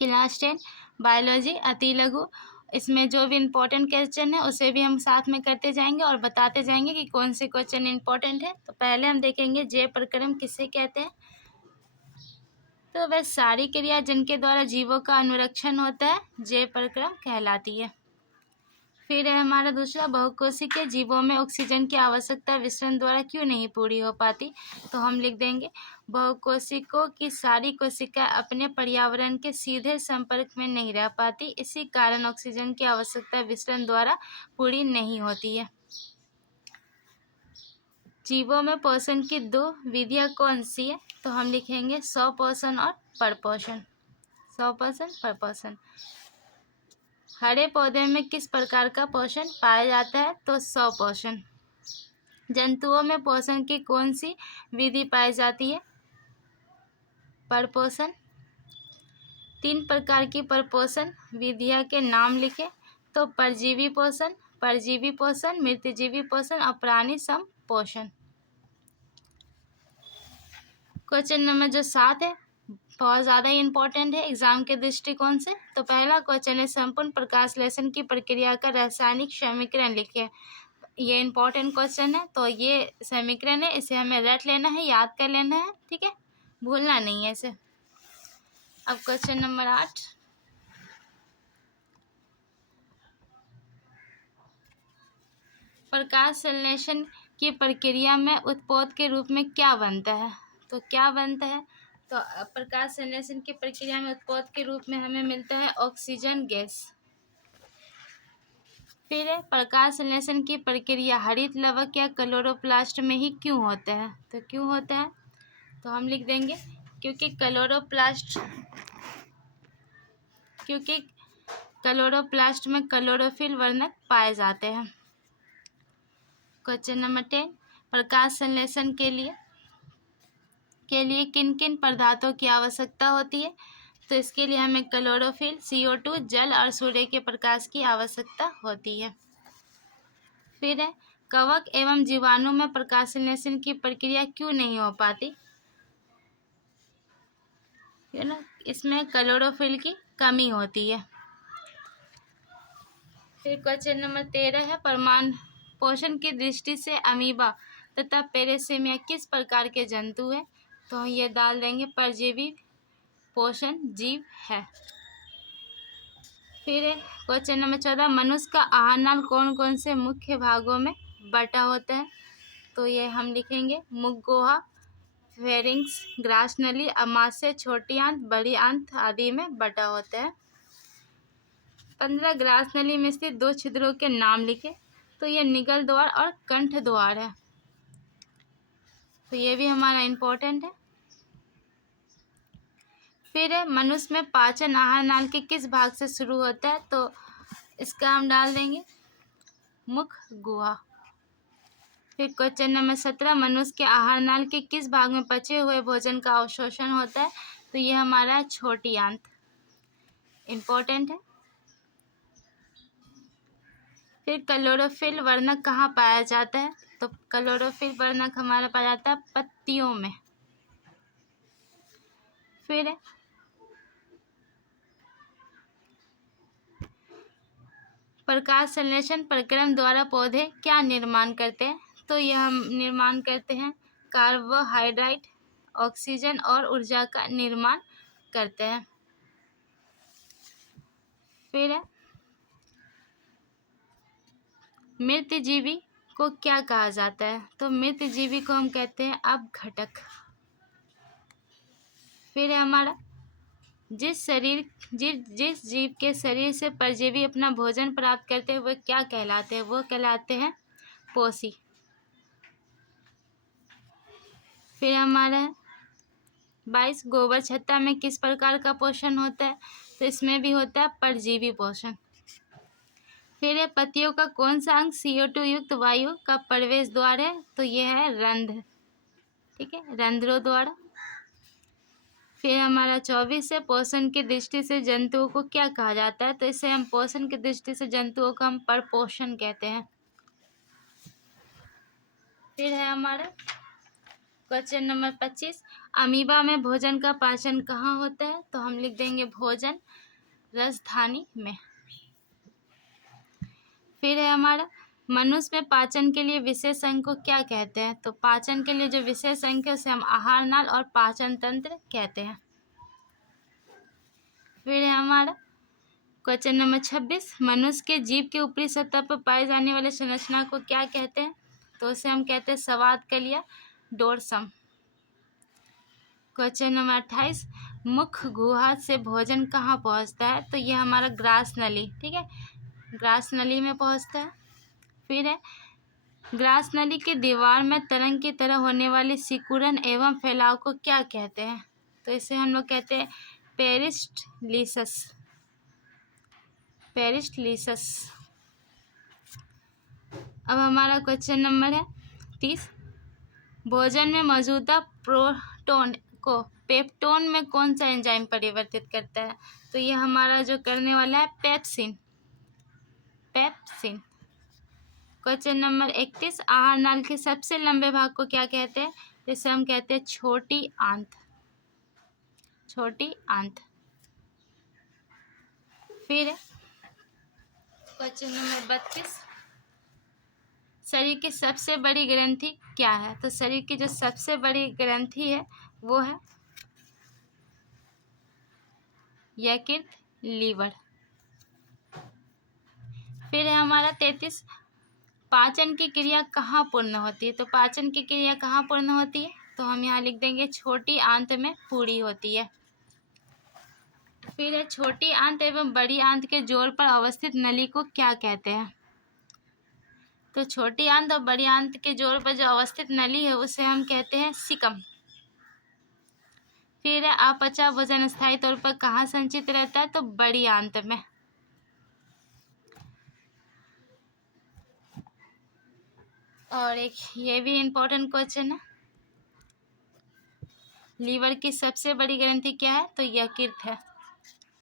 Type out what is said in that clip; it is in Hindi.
क्लास 10 बायोलॉजी अति लघु। इसमें जो भी इम्पोर्टेंट क्वेश्चन है उसे भी हम साथ में करते जाएंगे और बताते जाएंगे कि कौन से क्वेश्चन इम्पोर्टेंट है। तो पहले हम देखेंगे जैव प्रक्रम किसे कहते हैं। तो वह सारी क्रिया जिनके द्वारा जीवों का अनुरक्षण होता है जैव प्रक्रम कहलाती है। फिर है हमारा दूसरा, बहुकोशिकीय जीवों में ऑक्सीजन की आवश्यकता विसरण द्वारा क्यों नहीं पूरी हो पाती। तो हम लिख देंगे बहुकोशिकों की सारी कोशिका अपने पर्यावरण के सीधे संपर्क में नहीं रह पाती, इसी कारण ऑक्सीजन की आवश्यकता विसरण द्वारा पूरी नहीं होती है। जीवों में पोषण की दो विधियां कौन सी है। तो हम लिखेंगे स्वपोषण और परपोषण। स्वपोषण परपोषण। हरे पौधे में किस प्रकार का पोषण पाया जाता है। तो स्वपोषण। जंतुओं में पोषण की कौन सी विधि पाई जाती है। परपोषण। 3 प्रकार की परपोषण विधियां के नाम लिखें। तो परजीवी पोषण, परजीवी पोषण, मृतजीवी पोषण और प्राणी संपोषण। क्वेश्चन नंबर जो 7 है बहुत ज़्यादा ही इम्पोर्टेंट है एग्जाम के दृष्टिकोण से। तो पहला क्वेश्चन है संपूर्ण प्रकाशलेशन की प्रक्रिया का रासायनिक समीकरण लिखिए। ये इम्पोर्टेंट क्वेश्चन है। तो ये समीकरण है, इसे हमें रट लेना है, याद कर लेना है, ठीक है, भूलना नहीं है इसे। अब क्वेश्चन नंबर 8, प्रकाश संश्लेषण की प्रक्रिया में उत्पाद के रूप में क्या बनता है। तो क्या बनता है। तो प्रकाश संश्लेषण की प्रक्रिया में उत्पाद के रूप में हमें मिलता है ऑक्सीजन गैस। फिर है प्रकाश संश्लेषण की प्रक्रिया हरित लवक या क्लोरोप्लास्ट में ही क्यों होता है। तो क्यों होता है। तो हम लिख देंगे क्योंकि क्लोरोप्लास्ट में क्लोरोफिल वर्णक पाए जाते हैं। क्वेश्चन नंबर 10, प्रकाश संश्लेषण के लिए किन किन पदार्थों की आवश्यकता होती है। तो इसके लिए हमें क्लोरोफिल, CO2, जल और सूर्य के प्रकाश की आवश्यकता होती है। फिर है कवक एवं जीवाणु में प्रकाश संश्लेषण की प्रक्रिया क्यों नहीं हो पाती है ना। इसमें क्लोरोफिल की कमी होती है। फिर क्वेश्चन नंबर 13 है परमाणु पोषण की दृष्टि से अमीबा तथा पेरेसीमिया किस प्रकार के जंतु है। तो ये डाल देंगे परजीवी पोषण जीव है। फिर क्वेश्चन नंबर 14, मनुष्य का आहार नाल कौन कौन से मुख्य भागों में बटा होता है। तो ये हम लिखेंगे मुखगुहा, फेरिंक्स, ग्रासनली, अमाशय, छोटी आंत, बड़ी आंत आदि में बटा होता है। 15 ग्रासनली में स्थित 2 छिद्रों के नाम लिखे। तो ये निगल द्वार और कंठ द्वार है। तो ये भी हमारा इम्पोर्टेंट है। फिर मनुष्य में पाचन आहार नाल के किस भाग से शुरू होता है। तो इसका हम डाल देंगे मुख गुहा। फिर क्वेश्चन नंबर 17, मनुष्य के आहार नाल के किस भाग में पचे हुए भोजन का अवशोषण होता है। तो ये हमारा छोटी आंत इम्पोर्टेंट है। फिर क्लोरोफिल वर्णक कहाँ पाया जाता है। तो क्लोरोफिल वर्णक हमारा पाया जाता है पत्तियों में। फिर प्रकाश संश्लेषण प्रक्रम द्वारा पौधे क्या निर्माण करते हैं। तो यह हम निर्माण करते हैं कार्बोहाइड्रेट, ऑक्सीजन और ऊर्जा का निर्माण करते हैं। फिर मृत जीवी को क्या कहा जाता है। तो मृत जीवी को हम कहते हैं अपघटक। फिर हमारा जिस जीव के शरीर से परजीवी अपना भोजन प्राप्त करते हैं वह क्या कहलाते हैं। वो कहलाते हैं पोषी। फिर हमारा 22 गोबर छत्ता में किस प्रकार का पोषण होता है। तो इसमें भी होता है परजीवी पोषण। फिर पत्तियों का कौन सा अंग CO2 युक्त वायु का प्रवेश द्वार है। तो यह है रंध्र, ठीक है, रंध्रों द्वारा। फिर हमारा 24 है पोषण की दृष्टि से जंतुओं को क्या कहा जाता है। तो इसे हम पोषण की दृष्टि से जंतुओं को हम परपोषण कहते हैं। फिर है हमारा क्वेश्चन नंबर 25, अमीबा में भोजन का पाचन कहाँ होता है। तो तो हम लिख देंगे भोजन राजधानी में। फिर है हमारा मनुष्य में पाचन के लिए विशेष अंग को क्या कहते हैं? तो पाचन के लिए जो विशेष अंग है उसे हम आहार नाल और पाचन तंत्र कहते हैं। फिर है हमारा क्वेश्चन नंबर 26, मनुष्य के जीभ के ऊपरी सतह पर पाए जाने वाले संरचना को क्या कहते हैं? तो उसे हम कहते हैं संवाद कलिया डोरसम। क्वेश्चन नंबर 28, मुख गुहा से भोजन कहाँ पहुँचता है? तो यह हमारा ग्रास नली, ठीक है, ग्रास नली में पहुँचता है। फिर है ग्रास नली के दीवार में तरंग की तरह होने वाली सिकुड़न एवं फैलाव को क्या कहते हैं? तो इसे हम लोग कहते हैं पेरिस्टलिसस, पेरिस्टलिसस। अब हमारा क्वेश्चन नंबर है 30, भोजन में मौजूदा प्रोटोन को पेप्टोन में कौन सा एंजाइम परिवर्तित करता है? तो यह हमारा जो करने वाला है पेप्सिन, पेप्सिन। क्वेश्चन नंबर 31, आहार नाल के सबसे लंबे भाग को क्या कहते हैं? जिसे हम कहते हैं छोटी आंत, छोटी आंत। फिर क्वेश्चन नंबर 32, शरीर की सबसे बड़ी ग्रंथि क्या है? तो शरीर की जो सबसे बड़ी ग्रंथि है वो है यकृत, लीवर। फिर है हमारा 33, पाचन की क्रिया कहाँ पूर्ण होती है? तो पाचन की क्रिया कहाँ पूर्ण होती है? तो हम यहाँ लिख देंगे छोटी आंत में पूरी होती है। फिर है छोटी आंत एवं बड़ी आंत के जोड़ पर अवस्थित नली को क्या कहते हैं? तो छोटी आंत और बड़ी आंत के जोड़ पर जो अवस्थित नली है उसे हम कहते हैं सिकम। फिर है अपचा भोजन स्थायी तौर पर कहाँ संचित रहता है? तो बड़ी आंत में। और एक ये भी इम्पोर्टेंट क्वेश्चन है, लीवर की सबसे बड़ी ग्रंथि क्या है? तो यकृत है।